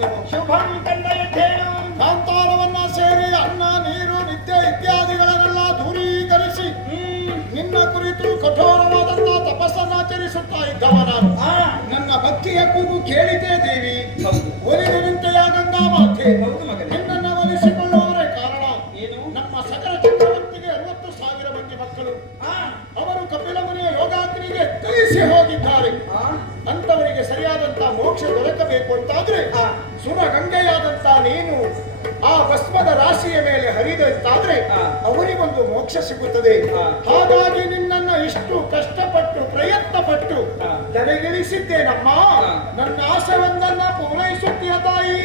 ಕಂಡಯಥೇನು ಕಾಂತಾರವನ್ನ ಸೇರಿ ಅನ್ನ ನೀರು ನಿತ್ಯ ಇತ್ಯಾದಿಗಳನ್ನೆಲ್ಲ ದೂರೀಕರಿಸಿ ನಿನ್ನ ಕುರಿತು ಕಠೋರವಾದಂತಹ ತಪಸ್ಸನ್ನಾಚರಿಸುತ್ತಾ ಇದ್ದವ ನಾನು. ನನ್ನ ಭಕ್ತಿಯ ಕೂಗು ಕೇಳಿದೆ ದೇವಿ. ಒಲಿದು ನಿಂತೆಯ ಹೌದು ಮಗನೇ. ನಿನ್ನನ್ನು ಒಲಿಸಿಕೊಳ್ಳುವವರೇ ಕಾರಣ. ಏನು? ನಮ್ಮ ಸಕಲ ಚಕ್ರವರ್ತಿಗೆ ಅರವತ್ತು ಸಾವಿರ ಮಂದಿ ಮಕ್ಕಳು. ಆ. ಅವರು ಕಪಿಲ ಮುನಿಯ ಯೋಗಾಗ್ನಿಗೆ ತಿಳಿಸಿ ಹೋಗಿದ್ದಾರೆ. ಸರಿಯಾದಂತ ಮೋಕ್ಷ ದೊರಕಬೇಕು ಅಂತಾದ್ರೆ ಆ. ಸುರ ಗಂಗೆಯಾದಂತ ನೀನು ಆ ಭಸ್ಮದ ರಾಶಿಯ ಮೇಲೆ ಹರಿದಂತಾದ್ರೆ. ಅವರಿಗೊಂದು ಮೋಕ್ಷ ಸಿಗುತ್ತದೆ ಹಾಗಾಗಿ ನಿನ್ನನ್ನ ಇಷ್ಟು ಕಷ್ಟಪಟ್ಟು ಪ್ರಯತ್ನ ಪಟ್ಟು ತಲೆಗಿಳಿಸಿದ್ದೇನಮ್ಮ. ನನ್ನ ಆಸೆಯೊಂದನ್ನ ಪೂರೈಸುತ್ತೀಯ ತಾಯಿ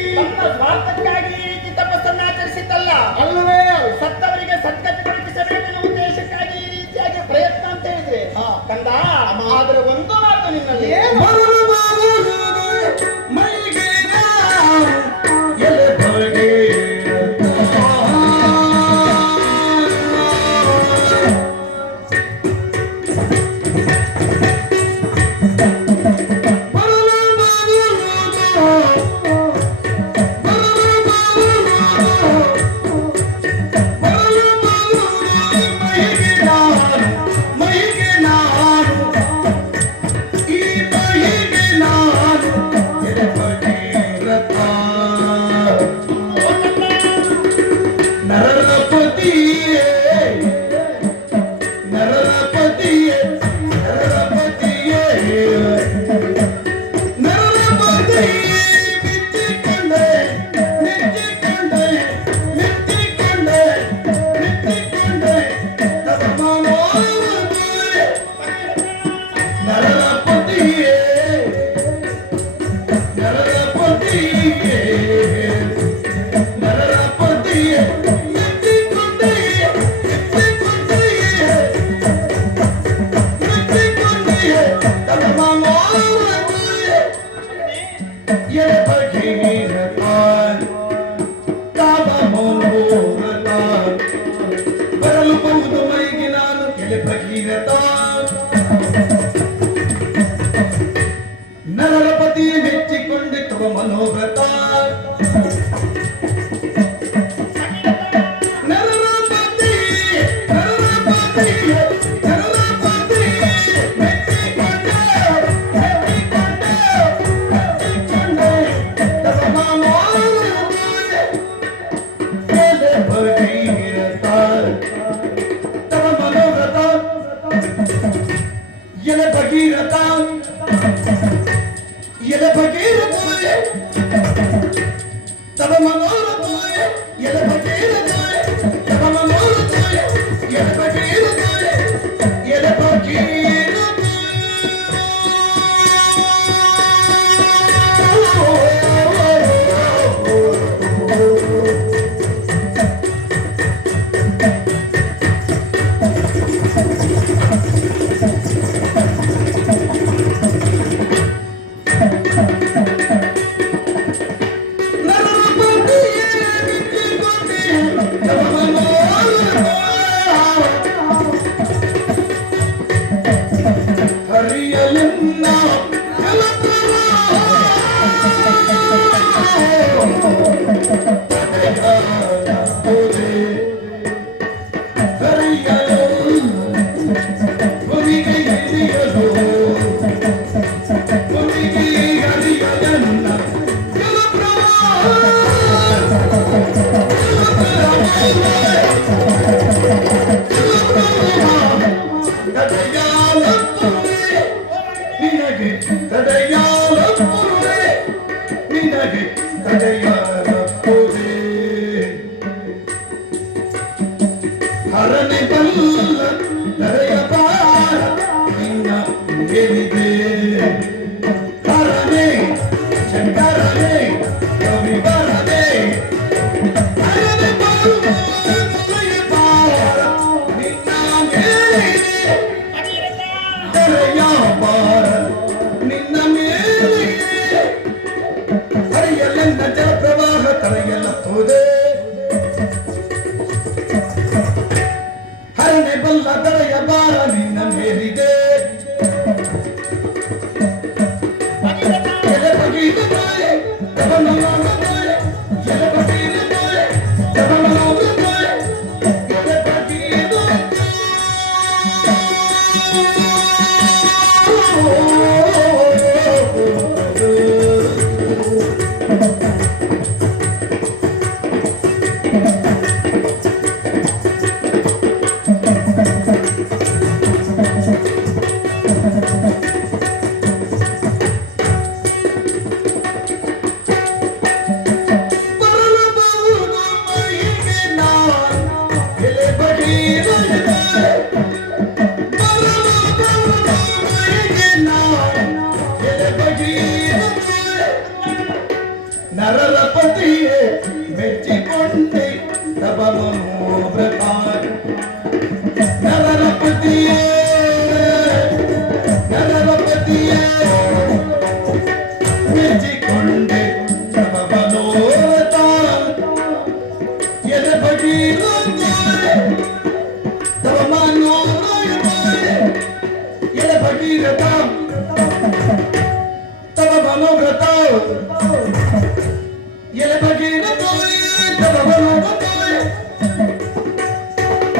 ಸ್ವಾರ್ಥಕ್ಕಾಗಿ ಈ ರೀತಿ ತಪಸ್ಸನ್ನ ಆಚರಿಸಿದ್ದಲ್ಲ ಅಲ್ಲವೇ ಸತ್ತವರಿಗೆ ಸದ್ಗತಿ ಕಲ್ಪಿಸಬೇಕೆನ್ನುವ ಉದ್ದೇಶಕ್ಕಾಗಿ ಈ ರೀತಿಯಾಗಿ ಪ್ರಯತ್ನ ಅಂತ ಹೇಳಿದ್ರೆ. ಕಂದ. ಆದ್ರೆ ಒಂದು ಮಾತು ನಿನ್ನಲ್ಲಿ ಎಲೆ ನಿನಗೆ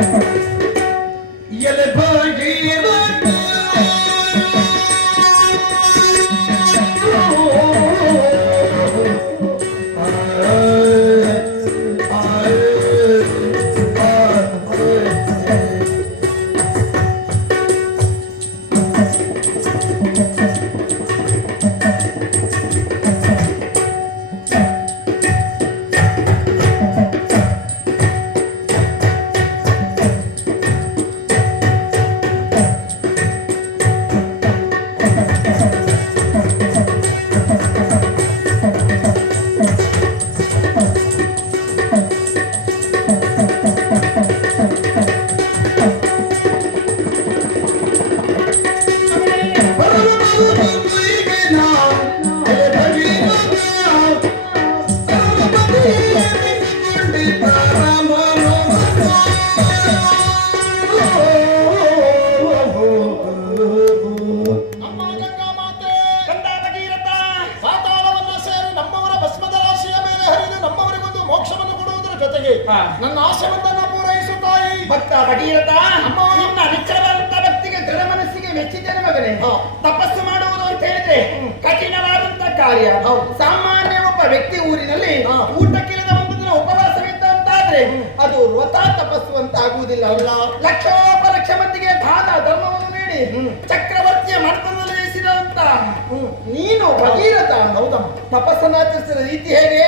hasta pronto. ನಿನ್ನ ನಿಚ್ಚಳವಾದಂತ ಭಕ್ತಿಗೆ ದೃಢ ಮನಸ್ಸಿಗೆ ಮೆಚ್ಚಿದ್ದೇನೆ ಮಗನೇ. ತಪಸ್ಸು ಮಾಡುವುದು ಅಂತ ಹೇಳಿದ್ರೆ ಕಠಿಣವಾದಂತ ಕಾರ್ಯ. ಸಾಮಾನ್ಯ ಒಬ್ಬ ವ್ಯಕ್ತಿ ಊರಿನಲ್ಲಿ ಊಟ ಊಟಕ್ಕಿಲ್ಲದ ಒಂದು ದಿನ ಉಪವಾಸವಿದ್ದ ಅಂತಾದ್ರೆ ಅದು ವ್ರತ ತಪಸ್ಸು ಅಂತ ಆಗುವುದಿಲ್ಲ ಲಕ್ಷೋಪ ಲಕ್ಷೋಪಲಕ್ಷ ಮಂದಿಗೆ ದಾನ ಧರ್ಮವನ್ನು ನೀಡಿ ಹ್ಮ್. ಚಕ್ರವರ್ತಿಯ ವಹಿಸಿದಂತ ನೀನು ಭಗೀರಥ ಹೌದಮ್ಮ. ತಪಸ್ಸನ್ನು ಆಚರಿಸಿದ ರೀತಿ ಹೇಗೆ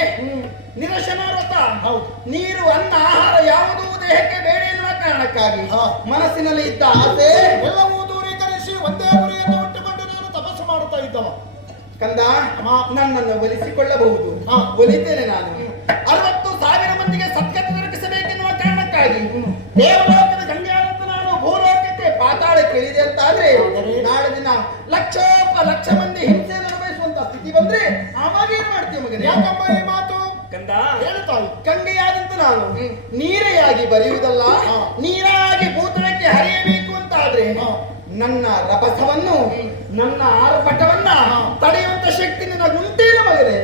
ನಿರಶನಾರತ ಹೌದು. ನೀರು ಅನ್ನ ಆಹಾರ ಯಾವುದು ದೇಹಕ್ಕೆ ಬೇಡ ಎನ್ನುವ ಕಾರಣಕ್ಕಾಗಿ. ಮನಸ್ಸಿನಲ್ಲಿ ಇದ್ದ ಆಸೆ ಎಲ್ಲವೂ ದೂರೀಕರಿಸಿ ಒಂದೇ ಗುರಿಯನ್ನು ಉಟ್ಟುಕೊಂಡು ನಾನು ತಪಸ್ಸು ಮಾಡುತ್ತಾ ಇದ್ದವ ಕಂದ. ನನ್ನನ್ನು ಒಲಿಸಿಕೊಳ್ಳಬಹುದು ಹಾ. ಒಲಿತೇನೆ ನಾನು ಅರವತ್ತು ಸಾವಿರ ಮಂದಿಗೆ ಸತ್ಕತ್ತು ದೊರಕಿಸಬೇಕೆನ್ನುವ ಕಾರಣಕ್ಕಾಗಿ ಭೂಲೋಕಕ್ಕೆ ಪಾತಾಳಕ್ಕೆ ಅಂತ ಅಂತಾದ್ರೆ ಆದರೆ? ನಾಳೆ ದಿನ ಲಕ್ಷೋಪ ಲಕ್ಷ ಮಂದಿ ಹಿಂಸೆಯನ್ನು ಅನುಭವಿಸುವಂತ ಸ್ಥಿತಿ ಬಂದ್ರೆ ಆವಾಗ ಏನ್ ಮಾಡ್ತೀವಿ ಮಗನೇ? ಯಾಕಪ್ಪ ಈ ಮಾತು? ಕಂದ ಕಂಗೆಯಾದಂತ ನಾನು ನೀರೆಯಾಗಿ ಬರೆಯುವುದಲ್ಲ ನೀರಾಗಿ ಭೂತಳಕ್ಕೆ ಹರಿಯಬೇಕು ಅಂತ ಆದ್ರೆ ನನ್ನ ರಭಸವನ್ನು ನನ್ನ ಆರ್ಭಟವನ್ನ ತಡೆಯುವಂತ ಶಕ್ತಿ ನನಗೆ ಉಂಟೇನ ಮಗನೇ?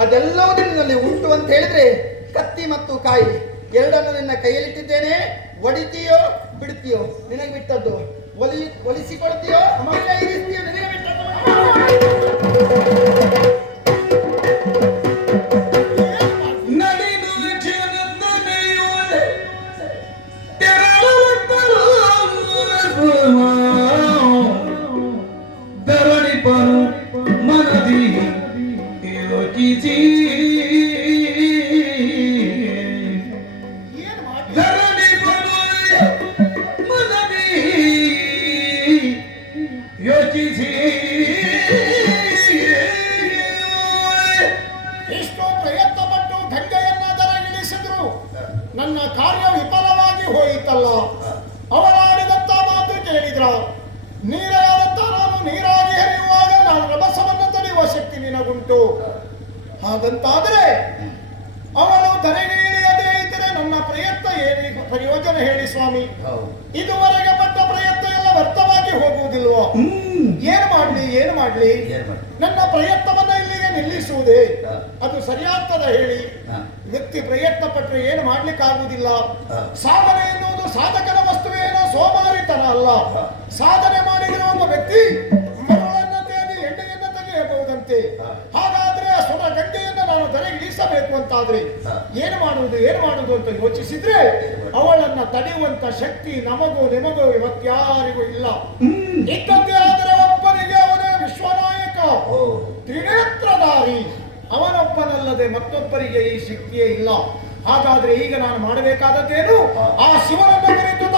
ಅದೆಲ್ಲವೂ ನಿನ್ನಲ್ಲಿ ಉಂಟು ಅಂತ ಹೇಳಿದ್ರೆ ಕತ್ತಿ ಮತ್ತು ಕಾಯಿ ಎರಡನ್ನು ನಿನ್ನ ಕೈಯಲ್ಲಿಟ್ಟಿದ್ದೇನೆ. ಒಡಿತೀಯೋ ಬಿಡ್ತೀಯೋ? ನಿನಗೆ ಬಿಟ್ಟದ್ದು. वली वली सी पढ़ती हो? ತಡೆಯುವ ಹಾಗಂತಾದರೆ ಧರೆಗೆ ಇಳಿಯದೇ ಇದ್ದರೆ ನನ್ನ ಪ್ರಯತ್ನ ಏನಿ ಪ್ರಯೋಜನ ಹೇಳಿ ಸ್ವಾಮಿ. ಇದುವರೆಗೆ ಪಟ್ಟ ಪ್ರಯತ್ನ ಎಲ್ಲ ವ್ಯರ್ಥವಾಗಿ ಹೋಗುವುದಿಲ್ವೋ? ಏನು ಮಾಡ್ಲಿ ಏನ್ ಮಾಡ್ಲಿ? ನನ್ನ ಪ್ರಯತ್ನವನ್ನ ಇಲ್ಲಿಗೆ ನಿಲ್ಲಿಸುವುದೇ? ಅದು ಸರಿಯಾಗ್ತದ ಹೇಳಿ. ವ್ಯಕ್ತಿ ಪ್ರಯತ್ನ ಪಟ್ಟರೆ ಏನು ಮಾಡ್ಲಿಕ್ಕಾಗುವುದಿಲ್ಲ. ಸಾಧನೆ ಎನ್ನುವುದು ಸಾಧಕನ ವಸ್ತುವೇನೋ ಸೋಮಾರಿತನ ಅಲ್ಲ. ಸಾಧನೆ ಮಾಡಿರುವ ಒಬ್ಬ ವ್ಯಕ್ತಿ ಹಾ. ಹಾಗಾದ್ರೆ ಸುರ ಗಂಗೆಯನ್ನ ನಾನು ಇಳಿಸಬೇಕು ಅಂತಾದ್ರೆ. ಏನು ಮಾಡುವುದು ಏನು ಮಾಡುವುದು ಅಂತ ಯೋಚಿಸಿದ್ರೆ ಅವಳನ್ನ ತಡೆಯುವಂತ ಶಕ್ತಿ ನಮಗೂ ನಿಮಗೂ ಇವತ್ಯಾರಿಗೂ ಇಲ್ಲ. ಇದ್ದದ್ದೇ ಆದರೆ ಒಬ್ಬನಿಗೆ ಅವನೇ ವಿಶ್ವನಾಯಕ. ತ್ರಿನೇತ್ರಧಾರಿ. ಅವನೊಬ್ಬನಲ್ಲದೆ ಮತ್ತೊಬ್ಬರಿಗೆ ಈ ಶಕ್ತಿಯೇ ಇಲ್ಲ. ಹಾಗಾದ್ರೆ ಈಗ ನಾನು ಮಾಡಬೇಕಾದದ್ದೇನು? ಆ ಶಿವನನ್ನು ಕುರಿತು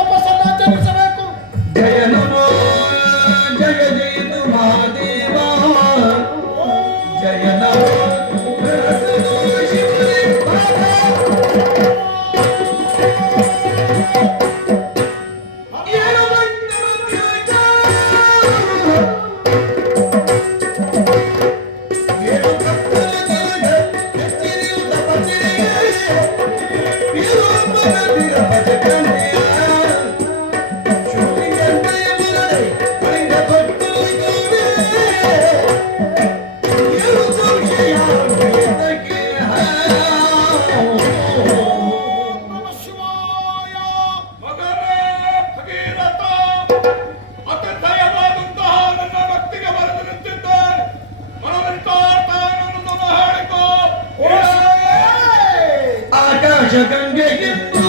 ಆಕಾಶ ಗಂಗೆಯನ್ನು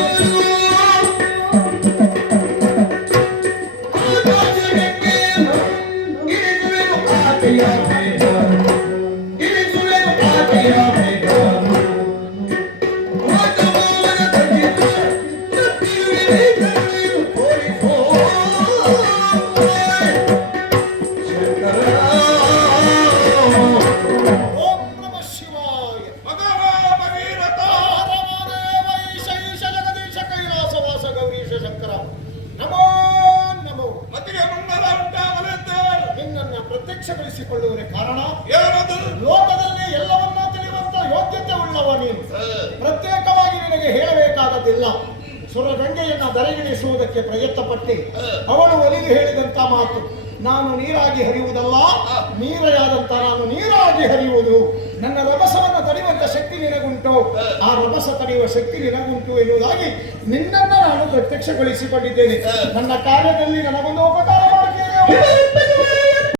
ನೀನು. ಪ್ರತ್ಯೇಕವಾಗಿ ನಿನಗೆ ಹೇಳಬೇಕಾದದ್ದಿಲ್ಲ. ಸುರಗಂಗೆಯನ್ನ ದರೆಗಿಳಿಸುವುದಕ್ಕೆ ಪ್ರಯತ್ನ ಪಟ್ಟೆ ಅವಳು ಒಲಿದು ಹೇಳಿದಂತ ಮಾತು ನಾನು ನೀರಾಗಿ ಹರಿಯುವುದಲ್ಲ ನೀರೆಯಾದಂತ ನಾನು ನೀರಾಗಿ ಹರಿಯುವುದು. ನನ್ನ ರಭಸವನ್ನು ತಡೆಯುವಂತ ಶಕ್ತಿ ನಿನಗುಂಟು. ಆ ರಭಸ ತಡೆಯುವ ಶಕ್ತಿ ನಿನಗುಂಟು ಎನ್ನುವುದಾಗಿ ನಿನ್ನನ್ನು ನಾನು ಪ್ರತ್ಯಕ್ಷಗೊಳಿಸಿಕೊಂಡಿದ್ದೇನೆ. ನನ್ನ ಕಾರ್ಯದಲ್ಲಿ ನನಗೊಂದು ಉಪಕಾರ ಮಾಡುತ್ತೇನೆ